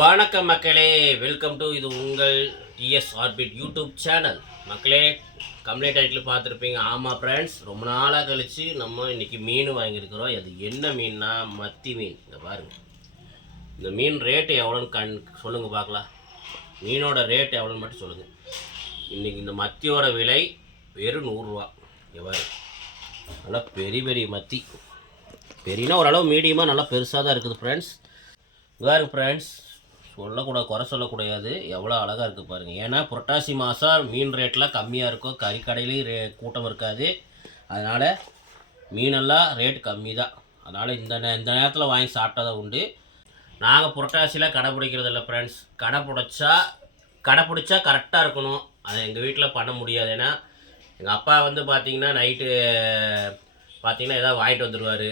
வணக்கம் மக்களே. Welcome to இது உங்கள் டிஎஸ் ஆர்பிட் யூடியூப் சேனல் மக்களே கம்ப்ளீட் டைட்டில் பார்த்துருப்பீங்க. ஆமாம் ஃப்ரெண்ட்ஸ் ரொம்ப நாளாக கழித்து நம்ம இன்றைக்கி மீன் வாங்கியிருக்கிறோம். அது என்ன மீன்னா மத்தி மீன். இந்த பாருங்கள் இந்த மீன் ரேட்டு எவ்வளோன்னு கண் சொல்லுங்கள் பார்க்கலாம். மீனோட ரேட் எவ்வளோன்னு மட்டும் சொல்லுங்கள் இன்றைக்கி இந்த மத்தியோட விலை வெறும் நூறுரூவா. எவ்வாறு நல்லா பெரிய பெரிய மத்தி. பெரியனா ஓரளவு மீடியமாக நல்லா பெருசாக தான் இருக்குது ஃப்ரெண்ட்ஸ் பாருங்க ஃப்ரெண்ட்ஸ் சொல்லக்கூடாது குறை சொல்லக்கூடாது. எவ்வளோ அழகாக இருக்குது பாருங்கள் ஏன்னா புரட்டாசி மாதம் மீன் ரேட்லாம் கம்மியாக இருக்கும். கறிக்கடையிலையும் ரே கூட்டம் இருக்காது. அதனால் மீனெல்லாம் ரேட் கம்மி தான் அதனால் இந்த நே இந்த நேரத்தில் வாங்கி சாப்பிட்டதை உண்டு. நாங்கள் புரட்டாசியில் கடை பிடிக்கிறது இல்லை ஃப்ரெண்ட்ஸ் கடை பிடிச்சா கடை பிடிச்சா கரெக்டாக இருக்கணும். அதை எங்கள் வீட்டில் பண்ண முடியாது. ஏன்னா எங்கள் அப்பா வந்து பார்த்தீங்கன்னா நைட்டு பார்த்தீங்கன்னா ஏதாவது வாங்கிட்டு வந்துடுவார்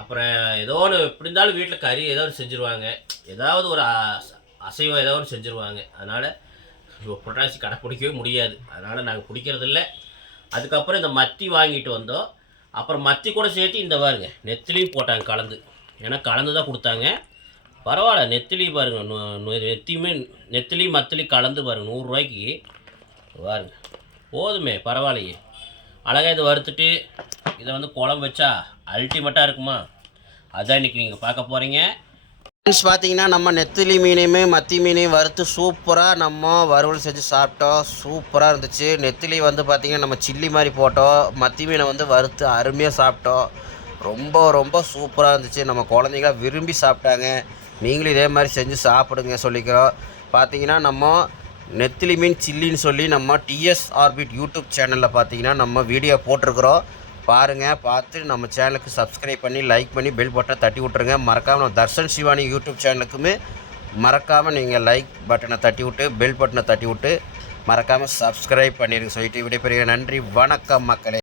அப்புறம் ஏதோ ஒன்று எப்படி இருந்தாலும் வீட்டில் கறி ஏதோ ஒன்று செஞ்சுருவாங்க. ஏதாவது ஒரு அசைவம் ஏதோ ஒன்று செஞ்சுருவாங்க. அதனால் புரட்டாசி கடை பிடிக்கவே முடியாது. அதனால் நாங்கள் பிடிக்கிறதில்ல அதுக்கப்புறம் இந்த மத்தி வாங்கிட்டு வந்தோம். அப்புறம் மத்தி கூட சேர்த்து இந்த பாருங்க நெத்திலையும் போட்டாங்க கலந்து. ஏன்னா கலந்து தான் கொடுத்தாங்க. பரவாயில்ல நெத்திலி பாருங்க நெத்தியுமே நெத்திலி மத்திலி கலந்து பாருங்க நூறுரூவாய்க்கு பாருங்க. போதுமே பரவாயில்லையே. அழகாக இதை வறுத்துட்டு இதை வந்து குழம்பு வச்சா அல்டிமேட்டாக இருக்குமா? அதான் இன்றைக்கி நீங்கள் பார்க்க போகிறீங்க ஃப்ரெண்ட்ஸ் பார்த்தீங்கன்னா நம்ம நெத்திலி மீனையுமே மத்தி மீனையும் வறுத்து சூப்பராக நம்ம வறுவல் செஞ்சு சாப்பிட்டோம். சூப்பராக இருந்துச்சு. நெத்திலி வந்து பார்த்திங்கன்னா நம்ம சில்லி மாதிரி போட்டோம். மத்தி மீனை வந்து வறுத்து அருமையாக சாப்பிட்டோம். ரொம்ப ரொம்ப சூப்பராக இருந்துச்சு. நம்ம குழந்தைங்க விரும்பி சாப்பிட்டாங்க. நீங்களும் இதே மாதிரி செஞ்சு சாப்பிடுங்க சொல்லிக்கிறோம். பார்த்தீங்கன்னா நம்ம நெத்திலி மீன் சில்லின்னு சொல்லி நம்ம டிஎஸ் ஆர்பிட் யூடியூப் சேனலில் பார்த்தீங்கன்னா நம்ம வீடியோ போட்டிருக்கிறோம். பாருங்கள் பார்த்து நம்ம சேனலுக்கு சப்ஸ்கிரைப் பண்ணி லைக் பண்ணி பெல் பட்டனை தட்டி விட்ருங்க மறக்காமல் நம்ம தர்ஷன் சிவானி யூடியூப் சேனலுக்குமே மறக்காமல் நீங்கள் லைக் பட்டனை தட்டி விட்டு பெல் பட்டனை தட்டி விட்டு மறக்காமல் சப்ஸ்கிரைப் பண்ணிடுங்க சொல்லிட்டு விடைபெறுகிறேன். நன்றி வணக்கம் மக்களே.